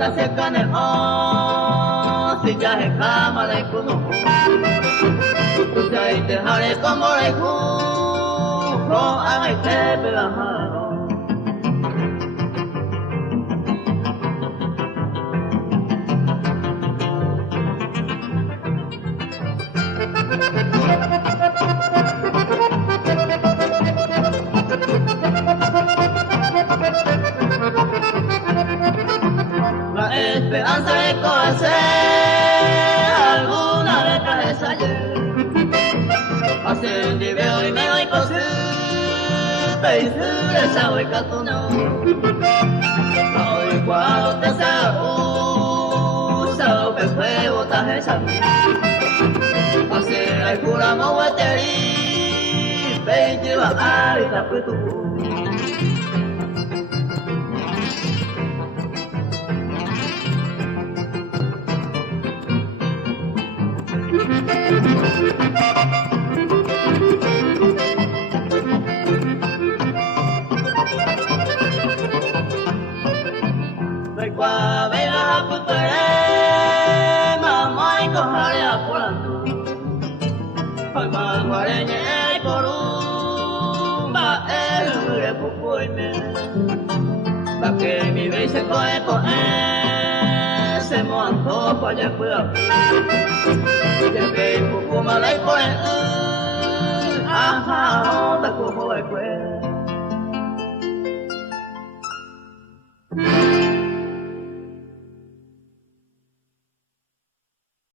ta se cane o si ya he kama le kuno ya te hare como le ku ko ai te bela ha la esperanza de conocer alguna letra de ayer hace un video y me voy con su país de esa hueca tu no hoy cuando te sea sao que fue botas esa hace el cura mo guateri peito va a la putu Rồi qua bây giờ bữa tối mà mai có hai đứa cô làm hỏi mà qua đây nhé cô luôn bà em người đẹp của cô mẹ bà kể mi về sẽ coi cô em sẽ mòn thô qua nhà bữa để về của cô mà lấy cô em